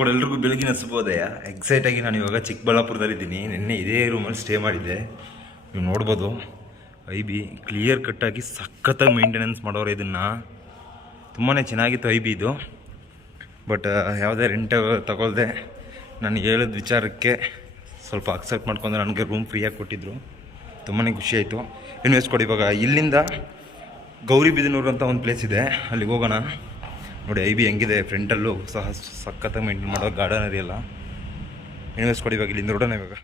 ಸ್ಕೋಡ್ ಎಲ್ರಿಗೂ ಬೆಳಗಿನ ಶುಭೋದಯ. ಎಕ್ಸೈಟ್ ಆಗಿ ನಾನು ಇವಾಗ ಚಿಕ್ಕಬಳ್ಳಾಪುರದಲ್ಲಿದ್ದೀನಿ. ನಿನ್ನೆ ಇದೇ ರೂಮಲ್ಲಿ ಸ್ಟೇ ಮಾಡಿದ್ದೆ. ನೀವು ನೋಡ್ಬೋದು, ಐ ಬಿ ಕ್ಲಿಯರ್ ಕಟ್ಟಾಗಿ ಸಖತ್ತಾಗಿ ಮೇಂಟೆನೆನ್ಸ್ ಮಾಡೋರು ಇದನ್ನು. ತುಂಬಾ ಚೆನ್ನಾಗಿತ್ತು ಐ ಬಿ ಇದು. ಬಟ್ ಯಾವುದೇ ರೆಂಟ್ ತಗೊಳ್ದೆ ನನಗೆ ಹೇಳಿದ ವಿಚಾರಕ್ಕೆ ಸ್ವಲ್ಪ ಅಕ್ಸೆಪ್ಟ್ ಮಾಡ್ಕೊಂಡು ನನಗೆ ರೂಮ್ ಫ್ರೀಯಾಗಿ ಕೊಟ್ಟಿದ್ರು. ತುಂಬಾ ಖುಷಿ ಆಯಿತು. ಇನ್ವೆಸ್ಟ್ ಕೊಡಿ ಇವಾಗ. ಇಲ್ಲಿಂದ ಗೌರಿಬಿದನೂರು ಅಂತ ಒಂದು ಪ್ಲೇಸ್ ಇದೆ. ಅಲ್ಲಿಗೆ ಹೋಗೋಣ. ನೋಡಿ, ಐ ಬಿ ಹೆಂಗಿದೆ, ಫ್ರಂಟಲ್ಲೂ ಸಹ ಸಖತ್ತಾಗಿ ಮೇಂಟೈನ್ ಮಾಡೋ ಗಾರ್ಡನ್ ಅರಿಯಲ್ಲ ಇನ್ವೆಸ್ಟ್ ಕೊಡಿ ಇವಾಗ, ಇಲ್ಲಿಂದ ರೋಡನ ಇವಾಗ.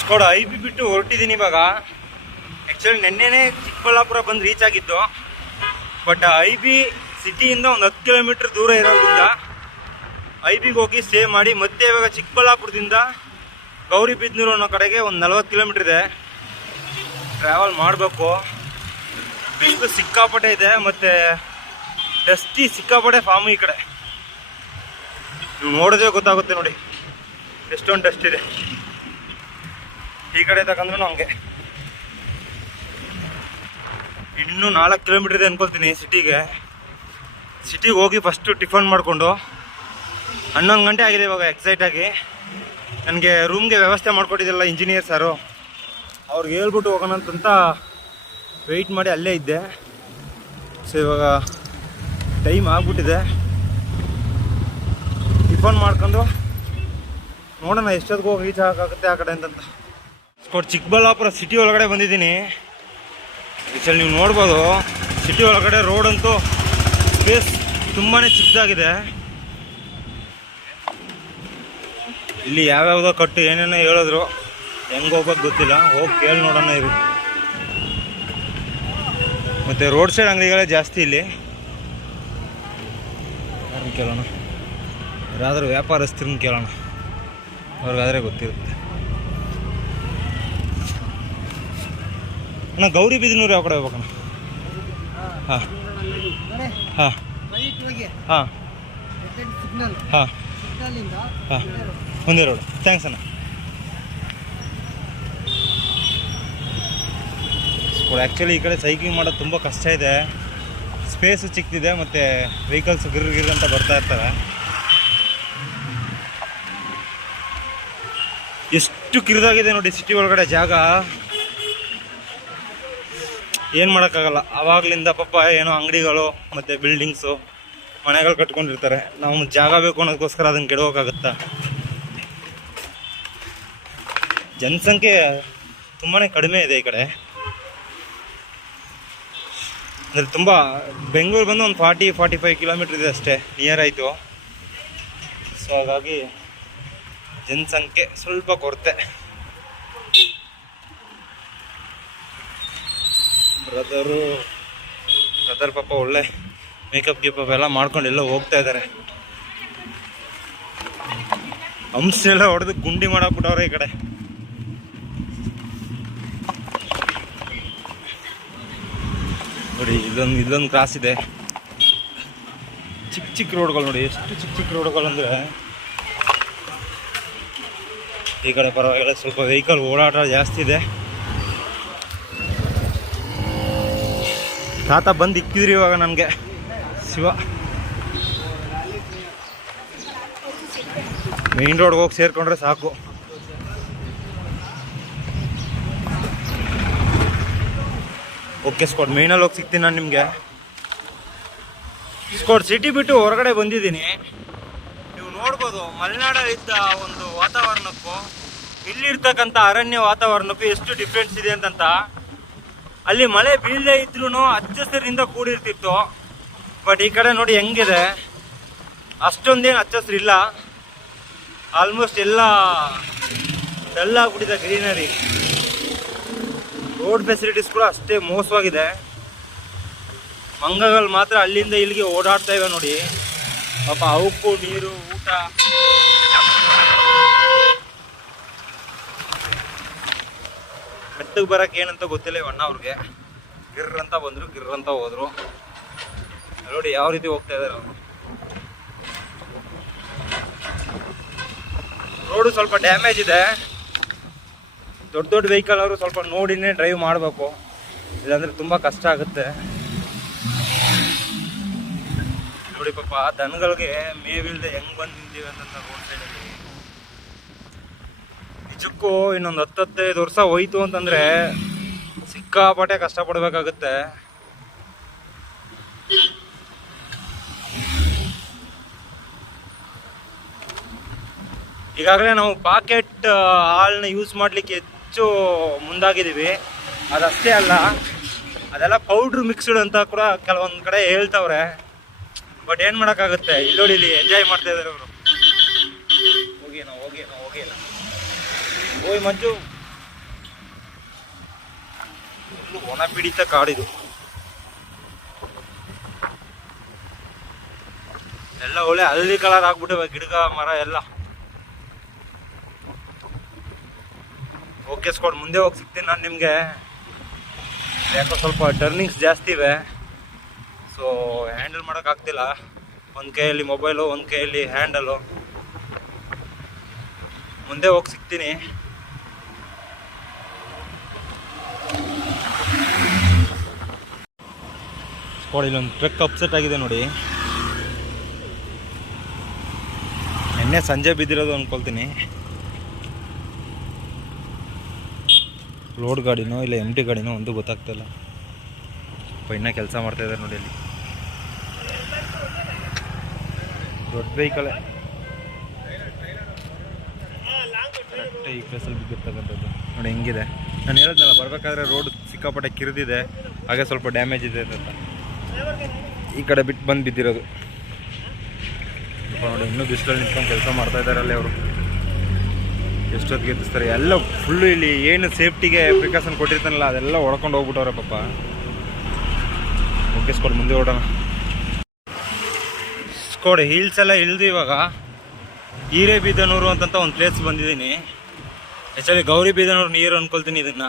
ಸ್ಕೋಡ ಐ ಬಿ ಬಿಟ್ಟು ಹೊರಟಿದ್ದೀನಿ ಇವಾಗ. ಆ್ಯಕ್ಚುಲಿ ನೆನ್ನೆನೇ ಚಿಕ್ಕಬಳ್ಳಾಪುರ ಬಂದು ರೀಚ್ ಆಗಿದ್ದು. ಬಟ್ ಐ ಬಿ ಸಿಟಿಯಿಂದ ಒಂದು ಹತ್ತು ಕಿಲೋಮೀಟ್ರ್ ದೂರ ಇರೋದ್ರಿಂದ ಐ ಬಿಗೆ ಹೋಗಿ ಸ್ಟೇ ಮಾಡಿ, ಮತ್ತೆ ಇವಾಗ ಚಿಕ್ಕಬಳ್ಳಾಪುರದಿಂದ ಗೌರಿಬಿದ್ನೂರು ಅನ್ನೋ ಕಡೆಗೆ ಒಂದು ನಲ್ವತ್ತು ಕಿಲೋಮೀಟ್ರ್ ಇದೆ. ಟ್ರಾವೆಲ್ ಮಾಡಬೇಕು. ಬಿಸಿಲು ಸಿಕ್ಕಾಪಟ್ಟೆ ಇದೆ, ಮತ್ತು ಡಸ್ಟಿ ಸಿಕ್ಕಾಪಡೆ ಫಾರ್ಮ್ ಈ ಕಡೆ. ನೋಡಿದ್ರೆ ಗೊತ್ತಾಗುತ್ತೆ ನೋಡಿ. ಎಷ್ಟೊಂದು ಡಸ್ಟ್ ಇದೆ. ಈ ಕಡೆ ತಗೊಂಡ್ರು ಹಂಗೆ. ಇನ್ನೂ ನಾಲ್ಕು ಕಿಲೋಮೀಟರ್ ಇದೆ ಅನ್ಕೊಳ್ತೀನಿ ಸಿಟಿಗೆ ಸಿಟಿಗೆ ಹೋಗಿ ಫಸ್ಟು ಟಿಫನ್ ಮಾಡಿಕೊಂಡು, ಹನ್ನೊಂದು ಗಂಟೆ ಆಗಿದೆ ಇವಾಗ ಎಕ್ಸೈಟ್ ಆಗಿ. ನನಗೆ ರೂಮ್ಗೆ ವ್ಯವಸ್ಥೆ ಮಾಡಿಕೊಟ್ಟಿದ್ದಲ್ಲ ಇಂಜಿನಿಯರ್ ಸಾರು. ಅವ್ರಿಗೆ ಹೇಳ್ಬಿಟ್ಟು ಹೋಗೋಣ ಅಂತಂತ ವೆಯ್ಟ್ ಮಾಡಿ ಅಲ್ಲೇ ಇದ್ದೆ. ಸೊ ಇವಾಗ ಟೈಮ್ ಆಗ್ಬಿಟ್ಟಿದೆ. ಟಿಫನ್ ಮಾಡ್ಕೊಂಡು ನೋಡೋಣ ಎಷ್ಟೊತ್ತಿಗೆ ಹೋಗಿ ರೀಚ್ ಆಗುತ್ತೆ ಆ ಕಡೆ ಅಂತಂತ. ಸ್ಕೋಟ್ ಚಿಕ್ಕಬಳ್ಳಾಪುರ ಸಿಟಿ ಒಳಗಡೆ ಬಂದಿದ್ದೀನಿ. ಸಲ ನೀವು ನೋಡ್ಬೋದು ಸಿಟಿ ಒಳಗಡೆ ರೋಡ್ ಅಂತೂ ಸ್ಪೇಸ್ ತುಂಬಾ ಚಿಕ್ಕದಾಗಿದೆ. ಇಲ್ಲಿ ಯಾವ್ಯಾವುದೋ ಕಟ್ಟು ಏನೇನೋ ಹೇಳಿದ್ರು, ಹೆಂಗೆ ಹೋಗೋದು ಗೊತ್ತಿಲ್ಲ. ಹೋಗಿ ಕೇಳಿ ನೋಡೋಣ ಇರು ಮತ್ತು ರೋಡ್ ಸೈಡ್ ಅಂಗಡಿಗಳೇ ಜಾಸ್ತಿ ಇಲ್ಲಿ. ಕೇಳೋಣ. ಯಾರಾದರೂ ವ್ಯಾಪಾರಸ್ಥರನ್ನ ಕೇಳೋಣ. ಅವ್ರಿಗಾದರೆ ಗೊತ್ತಿರುತ್ತೆ. ಅಣ್ಣ, ಗೌರಿ ಬಿದಿನೂರು ಯಾವ ಕಡೆ ಹೋಗ್ಬೇಕಣ್ಣ? ಹಾಂ. ಹಾಂ. ಹಾಂ. ಹಾಂ. ಹಾಂ. ಒಂದೇ ರೋಡ್ ಥ್ಯಾಂಕ್ಸ್ ಅಣ್ಣ. ಆ್ಯಕ್ಚುಲಿ ಈ ಕಡೆ ಸೈಕ್ಲಿಂಗ್ ಮಾಡೋದು ತುಂಬ ಕಷ್ಟ ಇದೆ. ಸ್ಪೇಸು ಚಿಕ್ಕದಿದೆ ಮತ್ತು ವೆಹಿಕಲ್ಸ್ ಗಿರ್ ಗಿರ್ ಅಂತ ಬರ್ತಾ ಇರ್ತಾರೆ ಎಷ್ಟು ಕಿರಿದಾಗಿದೆ ನೋಡಿ ಸಿಟಿ ಒಳಗಡೆ ಜಾಗ. ಏನು ಮಾಡೋಕ್ಕಾಗಲ್ಲ. ಆವಾಗಲಿಂದ ಪಾಪ ಏನೋ ಅಂಗಡಿಗಳು, ಮತ್ತು ಬಿಲ್ಡಿಂಗ್ಸು ಮನೆಗಳು ಕಟ್ಕೊಂಡಿರ್ತಾರೆ. ನಾವು ಜಾಗ ಬೇಕು ಅನ್ನೋದಕ್ಕೋಸ್ಕರ ಅದನ್ನು ಕೆಡೋಕ್ಕಾಗುತ್ತೆ ಜನಸಂಖ್ಯೆ ತುಂಬಾ ಕಡಿಮೆ ಇದೆ ಈ ಕಡೆ. ಅಂದರೆ ತುಂಬ ಬೆಂಗಳೂರು ಬಂದು ಒಂದು ಫಾರ್ಟಿ ಫಾರ್ಟಿ ಫೈವ್ ಕಿಲೋಮೀಟ್ರ್ ಇದೆ ಅಷ್ಟೇ ನಿಯರ್ ಆಯಿತು. ಸೊ ಹಾಗಾಗಿ ಜನಸಂಖ್ಯೆ ಸ್ವಲ್ಪ ಕೊರತೆ. ಬ್ರದರು ಬ್ರದರ್ ಪಾಪ ಒಳ್ಳೆ ಮೇಕಪ್ ಗಿಕಪ್ ಎಲ್ಲ ಮಾಡ್ಕೊಂಡು ಎಲ್ಲ ಹೋಗ್ತಾ ಇದ್ದಾರೆ. ಹಂಸನೆಲ್ಲ ಹೊಡೆದು ಗುಂಡಿ ಮಾಡಾಕ್ಬಿಟ್ಟವ್ರೆ ಈ ಕಡೆ. ನೋಡಿ, ಇಲ್ಲೊಂದು ಇಲ್ಲೊಂದು ಕ್ರಾಸ್ ಇದೆ. ಚಿಕ್ಕ ಚಿಕ್ಕ ರೋಡ್ಗಳು ನೋಡಿ, ಎಷ್ಟು ಚಿಕ್ಕ ಚಿಕ್ಕ ರೋಡ್ಗಳು ಅಂದರೆ ಈ ಕಡೆ ಪರವಾಗಿಲ್ಲ, ಸ್ವಲ್ಪ ವೆಹಿಕಲ್ ಓಡಾಟ ಜಾಸ್ತಿ ಇದೆ. ತಾತ ಬಂದು ಇಕ್ಕಿದ್ರಿ ಇವಾಗ ನನಗೆ. ಶಿವ. ಮೇನ್ ರೋಡ್ಗೆ ಹೋಗಿ ಸೇರ್ಕೊಂಡ್ರೆ ಸಾಕು. ಓಕೆ ಸ್ಕೋಡ್ ಮೇನಲ್ಲಿ ಹೋಗಿ ಸಿಗ್ತೀನಿ ನಾನು ನಿಮಗೆ. ಸ್ಕೋಡ್ ಸಿಟಿ ಬಿಟ್ಟು ಹೊರಗಡೆ ಬಂದಿದ್ದೀನಿ. ನೀವು ನೋಡ್ಬೋದು ಮಲೆನಾಡಲ್ಲಿದ್ದ ಒಂದು ವಾತಾವರಣಕ್ಕೂ, ಇಲ್ಲಿರ್ತಕ್ಕಂಥ ಅರಣ್ಯ ವಾತಾವರಣಕ್ಕೂ ಎಷ್ಟು ಡಿಫ್ರೆನ್ಸ್ ಇದೆ ಅಂತಂತ, ಅಲ್ಲಿ ಮಳೆ ಬೀಳದೆ ಇದ್ರೂ ಹಚ್ಚಸರಿಂದ ಕೂಡಿರ್ತಿತ್ತು. ಬಟ್ ಈ ಕಡೆ ನೋಡಿ ಹೆಂಗಿದೆ. ಅಷ್ಟೊಂದೇನು ಹಚ್ಚಸರು ಇಲ್ಲ ಆಲ್ಮೋಸ್ಟ್ ಎಲ್ಲ ಡಲ್ ಆಗ್ಬಿಟ್ಟಿದೆ ಗ್ರೀನರಿ. ರೋಡ್ ಫೆಸಿಲಿಟೀಸ್ ಕೂಡ ಅಷ್ಟೇ ಮೋಸವಾಗಿದೆ. ಮಂಗಗಳು ಮಾತ್ರ ಅಲ್ಲಿಂದ ಇಲ್ಲಿಗೆ ಓಡಾಡ್ತಾ ಇವೆ ನೋಡಿ. ಪಾಪ ಅವಕ್ಕೂ ನೀರು, ಊಟ. ಮೆತ್ತಗೆ ಬರಕ್ಕೆ ಏನಂತ ಗೊತ್ತಿಲ್ಲ ಇವಣ್ಣ ಅವ್ರಿಗೆ. ಗಿರ್ರ್ ಅಂತ ಬಂದ್ರು, ಗಿರ್ರ್ ಅಂತ ಹೋದ್ರು. ನೋಡಿ ಯಾವ ರೀತಿ ಹೋಗ್ತಾ ಇದಾರೆ ಅವರು. ರೋಡು ಸ್ವಲ್ಪ ಡ್ಯಾಮೇಜ್ ಇದೆ. ದೊಡ್ಡ ದೊಡ್ಡ ವೆಹಿಕಲ್ ಅವರು ಸ್ವಲ್ಪ ನೋಡಿನೇ ಡ್ರೈವ್ ಮಾಡಬೇಕು. ಇಲ್ಲಾಂದ್ರೆ ತುಂಬ ಕಷ್ಟ ಆಗುತ್ತೆ. ನೋಡಿ ಪಾಪ, ಆ ದನಗಳಿಗೆ ಮೇವಿಲ್ದೆ ಹೆಂಗ್ ಬಂದ್ ನಿಂತೀವಿ ಅಂತ ರೋಡ್ ಸೈಡಲ್ಲಿ ನಿಜಕ್ಕೂ ಇನ್ನೊಂದು ಹತ್ತತ್ತೈದು ವರ್ಷ ಹೋಯ್ತು ಅಂತಂದ್ರೆ ಸಿಕ್ಕಾಪಟ್ಟೆ ಕಷ್ಟಪಡಬೇಕಾಗುತ್ತೆ. ಈಗಾಗಲೇ ನಾವು ಪಾಕೆಟ್ ಹಾಲನ್ನ ಯೂಸ್ ಮಾಡಲಿಕ್ಕೆ ಹೆಚ್ಚು ಮುಂದಾಗಿದ್ದೀವಿ. ಅದಷ್ಟೇ ಅಲ್ಲ, ಅದೆಲ್ಲ ಪೌಡ್ರ್ ಮಿಕ್ಸ್ಡ್ ಅಂತ ಕೂಡ ಕೆಲವೊಂದು ಕಡೆ ಹೇಳ್ತವ್ರೆ. ಬಟ್ ಏನು ಮಾಡೋಕ್ಕಾಗುತ್ತೆ? ಇಲ್ಲೋಡಿ ಇಲ್ಲಿ ಎಂಜಾಯ್ ಮಾಡ್ತಾ ಇದ್ದಾರೆ ಅವರು. ಹೋಗೇನೋ ಹೋಗೇನೋ ಹೋಗೇನೋ ಓಯ್ ಮಂಜು. ಫುಲ್ಲು ಒಣ ಪೀಡಿತ ಕಾಡಿದು ಎಲ್ಲ ಒಳ್ಳೆ ಹಳ್ಳಿ ಕಲರ್ ಆಗ್ಬಿಟ್ಟಿವೆ ಗಿಡಗ, ಮರ ಎಲ್ಲ. ಓಕೆ ಮುಂದೆ ಹೋಗಿ ಸಿಗ್ತೀನಿ ನಾನು ನಿಮಗೆ. ಯಾಕೋ ಸ್ವಲ್ಪ ಟರ್ನಿಂಗ್ಸ್ ಜಾಸ್ತಿ ಇವೆ. ಸೊ ಹ್ಯಾಂಡಲ್ ಮಾಡೋಕ್ಕಾಗ್ತಿಲ್ಲ ಒಂದು ಕೈಯಲ್ಲಿ ಮೊಬೈಲು ಒಂದು ಕೈಯಲ್ಲಿ ಹ್ಯಾಂಡಲು ಮುಂದೆ ಹೋಗಿ ಸಿಗ್ತೀನಿ. ಇಲ್ಲೊಂದು ಟ್ರಕ್ ಅಪ್ಸೆಟ್ ಆಗಿದೆ ನೋಡಿ. ನಿನ್ನೆ ಸಂಜೆ ಬಿದ್ದಿರೋದು ಅನ್ಕೊಳ್ತೀನಿ. ಲೋಡ್ ಗಾಡಿನೋ ಇಲ್ಲ ಎಂ ಟಿ ಗಾಡಿನೋ ಒಂದು ಗೊತ್ತಾಗ್ತಿಲ್ಲ ಇನ್ನೂ ಕೆಲಸ ಮಾಡ್ತಾ ಇದ್ದಾರೆ ನೋಡಿ ಅಲ್ಲಿ. ದೊಡ್ಡ ವೆಹಿಕಲ್ ಕರೆಕ್ಟ್ ಈ ಪ್ಲೇಸಲ್ಲಿ ಬಿದ್ದಿರ್ತಕ್ಕಂಥದ್ದು. ನೋಡಿ ಹೆಂಗಿದೆ. ನಾನು ಹೇಳಿದ್ನಲ್ಲ, ಬರಬೇಕಾದ್ರೆ ರೋಡ್ ಸಿಕ್ಕಾಪಟ್ಟೆ ಕಿರಿದಿದೆ. ಹಾಗೆ ಸ್ವಲ್ಪ ಡ್ಯಾಮೇಜ್ ಇದೆ ಅಂತ. ಈ ಕಡೆ ಬಿಟ್ಟು ಬಂದು ಬಿದ್ದಿರೋದು. ನೋಡಿ, ಇನ್ನೂ ಬಿಸಿಲಲ್ಲಿ ನಿಂತ್ಕೊಂಡು ಕೆಲಸ ಮಾಡ್ತಾ ಇದ್ದಾರೆ ಅಲ್ಲಿ ಅವರು. ಎಷ್ಟೊತ್ತಿಗೆ ಎತ್ತಿಸ್ತಾರೆ ಎಲ್ಲ ಫುಲ್ಲು ಇಲ್ಲಿ ಏನು ಸೇಫ್ಟಿಗೆ ಪ್ರಿಕಾಷನ್ ಕೊಟ್ಟಿರ್ತಾನಲ್ಲ, ಅದೆಲ್ಲ ಹೊಡ್ಕೊಂಡು ಹೋಗ್ಬಿಟ್ಟವ್ರೆ ಪಾಪ. ಒಗ್ಗಿಸ್ಕೊಂಡು ಮುಂದೆ ಓಡೋಣ. ಸ್ಕೋಡ್ ಹೀಲ್ಸ್ ಎಲ್ಲ ಇಳ್ದು ಇವಾಗ. ಹಿರೇಬೀದನೂರು ಅಂತಂತ ಒಂದು ಪ್ಲೇಸ್ ಬಂದಿದ್ದೀನಿ. ಆ್ಯಕ್ಚುಲಿ ಗೌರಿ ಬೀದನೂರು ನೀರು ಅಂದ್ಕೊಳ್ತೀನಿ ಇದನ್ನ.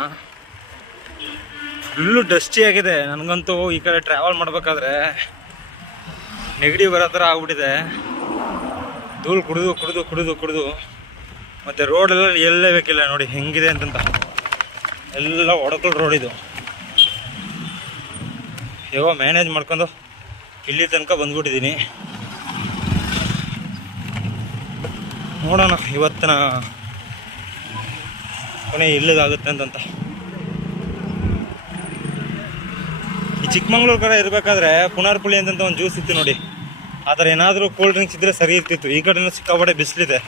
ಫುಲ್ಲು ಡಸ್ಟಿ ಆಗಿದೆ. ನನಗಂತೂ ಈ ಕಡೆ ಟ್ರಾವೆಲ್ ಮಾಡಬೇಕಾದ್ರೆ ನೆಗಡಿ ಬರೋ ಥರ ಆಗ್ಬಿಟ್ಟಿದೆ. ಧೂಳು ಕುಡಿದು ಕುಡಿದು ಕುಡಿದು ಕುಡಿದು. ಮತ್ತು ರೋಡೆಲ್ಲ ಎಲ್ಲೇ ಬೇಕಿಲ್ಲ ನೋಡಿ ಹೆಂಗಿದೆ ಅಂತಂತ. ಎಲ್ಲ ಒಡಕಲ್ ರೋಡ್ ಇದು. ಯಾವ ಮ್ಯಾನೇಜ್ ಮಾಡ್ಕೊಂಡು ಇಲ್ಲಿ ತನಕ ಬಂದ್ಬಿಟ್ಟಿದ್ದೀನಿ. ನೋಡೋಣ ಇವತ್ತಿನ ಕೊನೆ ಇಲ್ಲದಾಗುತ್ತೆ ಅಂತಂತ. ಈ ಚಿಕ್ಕಮಂಗ್ಳೂರು ಕಡೆ ಇರಬೇಕಾದ್ರೆ ಪುನರ್ಪುಳಿ ಅಂತಂತ ಒಂದು ಜ್ಯೂಸ್ ಇತ್ತು ನೋಡಿ. ಆ ಏನಾದರೂ ಕೂಲ್ ಡ್ರಿಂಕ್ಸ್ ಇದ್ದರೆ ಸರಿ ಇರ್ತಿತ್ತು. ಈ ಕಡೆನೂ ಸಿಕ್ಕಾಪಟ್ಟೆ ಬಿಸಿಲಿದೆ.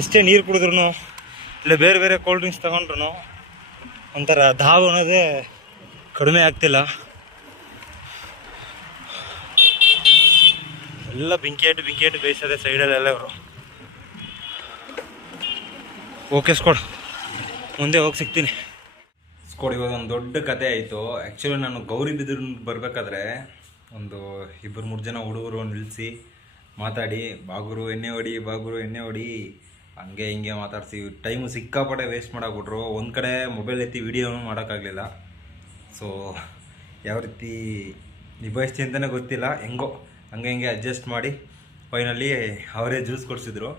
ಎಷ್ಟೇ ನೀರು ಕುಡಿದ್ರು ಇಲ್ಲ ಬೇರೆ ಬೇರೆ ಕೋಲ್ಡ್ ಡ್ರಿಂಕ್ಸ್ ತಗೊಂಡ್ರು ಒಂಥರ ದಾವ್ ಅನ್ನೋದೇ ಕಡಿಮೆ ಆಗ್ತಿಲ್ಲ. ಎಲ್ಲ ಬೆಂಕಿ ಇಟ್ಟು ಬೆಂಕಿ ಇಟ್ಟು ಬೇಯಿಸೋದೆ ಸೈಡಲ್ಲೆಲ್ಲ ಇವರು ಓಕೆ ಸ್ಕೋಡ್ ಮುಂದೆ ಹೋಗಿ ಸಿಗ್ತೀನಿ. ಸ್ಕೋಡ್ ಇವಾಗ ಒಂದು ದೊಡ್ಡ ಕತೆ ಆಯಿತು. ಆ್ಯಕ್ಚುಲಿ ನಾನು ಗೌರಿ ಬಿದಿರು ಬರಬೇಕಾದ್ರೆ ಒಂದು ಇಬ್ಬರು ಮೂರು ಜನ ಹುಡುಗರು ನಿಲ್ಲಿಸಿ ಮಾತಾಡಿ, ಬಾಗುರು ಎಣ್ಣೆ ಹೊಡಿ, ಬಾಗುರು ಎಣ್ಣೆ ಹೊಡಿ ಹಂಗೆ ಹಿಂಗೆ ಮಾತಾಡ್ತೀವಿ ಟೈಮು ಸಿಕ್ಕಾಪಟ್ಟೆ ವೇಸ್ಟ್ ಮಾಡಾಕ್ಬಿಟ್ರು. ಒಂದು ಕಡೆ ಮೊಬೈಲ್ ಎತ್ತಿ ವೀಡಿಯೋನು ಮಾಡೋಕ್ಕಾಗಲಿಲ್ಲ. ಸೊ ಯಾವ ರೀತಿ ನಿಭಾಯಿಸ್ತೀನಿ ಅಂತಲೇ ಗೊತ್ತಿಲ್ಲ. ಹೆಂಗೋ, ಹಂಗೆ ಹಿಂಗೆ ಅಡ್ಜಸ್ಟ್ ಮಾಡಿ ಫೈನಲಿ ಅವರೇ ಜ್ಯೂಸ್ ಕೊಡಿಸಿದ್ರು.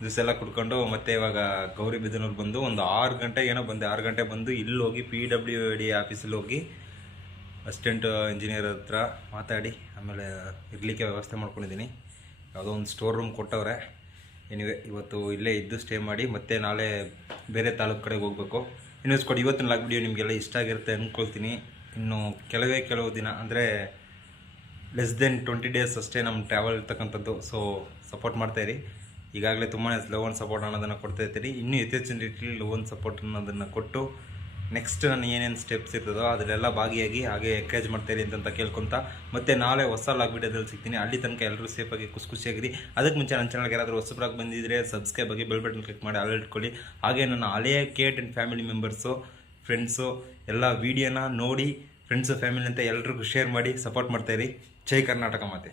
ಜ್ಯೂಸ್ ಎಲ್ಲ ಕುಡ್ಕೊಂಡು, ಮತ್ತೆ ಇವಾಗ ಗೌರಿ ಬಿದ್ದನವ್ರು ಬಂದು ಒಂದು ಆರು ಗಂಟೆ ಏನೋ ಬಂದೆ, ಆರು ಗಂಟೆ ಬಂದು ಇಲ್ಲಿ ಹೋಗಿ ಪಿ ಡಬ್ಲ್ಯೂ ಡಿ ಆಫೀಸಲ್ಲಿ ಹೋಗಿ ಅಸಿಸ್ಟೆಂಟ್ ಇಂಜಿನಿಯರ್ ಹತ್ರ ಮಾತಾಡಿ, ಆಮೇಲೆ ಇರಲಿಕ್ಕೆ ವ್ಯವಸ್ಥೆ ಮಾಡ್ಕೊಂಡಿದ್ದೀನಿ. ಯಾವುದೋ ಒಂದು ಸ್ಟೋರ್ ರೂಮ್ ಕೊಟ್ಟವ್ರೆ. ಎನಿವೆ ಇವತ್ತು ಇಲ್ಲೇ ಇದ್ದು ಸ್ಟೇ ಮಾಡಿ, ಮತ್ತೆ ನಾಳೆ ಬೇರೆ ತಾಲೂಕು ಕಡೆಗೆ ಹೋಗಬೇಕು. ಇನ್ನೊಂದು ಕೊಡಿ, ಇವತ್ತಿನ ಲಾಗ್ ವಿಡಿಯೋ ನಿಮಗೆಲ್ಲ ಇಷ್ಟ ಆಗಿರುತ್ತೆ ಅಂದ್ಕೊಳ್ತೀನಿ ಇನ್ನು ಕೆಲವೇ ಕೆಲವು ದಿನ, ಅಂದರೆ ಲೆಸ್ ದೆನ್ ಟ್ವೆಂಟಿ ಡೇಸ್ ಅಷ್ಟೇ ನಮ್ಮ ಟ್ರಾವೆಲ್ ಇರ್ತಕ್ಕಂಥದ್ದು ಸೊ ಸಪೋರ್ಟ್ ಮಾಡ್ತಾಯಿರಿ ಈಗಾಗಲೇ ತುಂಬಾ ಒನ್ ಸಪೋರ್ಟ್ ಅನ್ನೋದನ್ನು ಕೊಡ್ತಾ ಇರ್ತೀರಿ ಇನ್ನೂ ಯಥೇಚ್ಛಿನ ರೀತಿಯಲ್ಲಿ ಲೋನ್ ಸಪೋರ್ಟ್ ಅನ್ನೋದನ್ನು ಕೊಟ್ಟು ನೆಕ್ಸ್ಟ್ ನಾನು ಏನೇನು ಸ್ಟೆಪ್ಸ್ ಇರ್ತದೋ ಅದರಲ್ಲೆಲ್ಲ ಭಾಗಿಯಾಗಿ ಹಾಗೆ ಎಂಕರೇಜ್ ಮಾಡ್ತಾಯಿರಿ ಅಂತ ಕೇಳ್ಕೊತಾ ಮತ್ತೆ ನಾಳೆ ಹೊಸ ಲಾಗ್ ವಿಡಿಯೋದಲ್ಲಿ ಸಿಗ್ತೀನಿ. ಅಲ್ಲಿ ತನಕ ಎಲ್ಲರೂ ಸೇಫಾಗಿ ಖುಷಿ ಖುಷಿಯಾಗಿರಿ. ಅದಕ್ಕೆ ಮುಂಚೆ ನನ್ನ ಚಾನಲ್ಗೆ ಯಾರಾದರೂ ಹೊಸಬ್ರಾಗಿ ಬಂದಿದ್ದರೆ ಸಬ್ಸ್ಕ್ರೈಬ್ ಆಗಿ ಬೆಲ್ ಬಟನ್ ಕ್ಲಿಕ್ ಮಾಡಿ ಅಲರ್ಟ್ ಇಟ್ಕೊಳ್ಳಿ ಹಾಗೆ ನನ್ನ ಹಳೆಯ ಕೇಟ್ ಆ್ಯಂಡ್ ಫ್ಯಾಮಿಲಿ ಮೆಂಬರ್ಸು ಫ್ರೆಂಡ್ಸು ಎಲ್ಲ ವೀಡಿಯೋನ ನೋಡಿ ಫ್ರೆಂಡ್ಸು ಫ್ಯಾಮಿಲಿ ಅಂತ ಎಲ್ರಿಗೂ ಶೇರ್ ಮಾಡಿ ಸಪೋರ್ಟ್ ಮಾಡ್ತಾಯಿರಿ ಜೈ ಕರ್ನಾಟಕ ಮಾತೆ.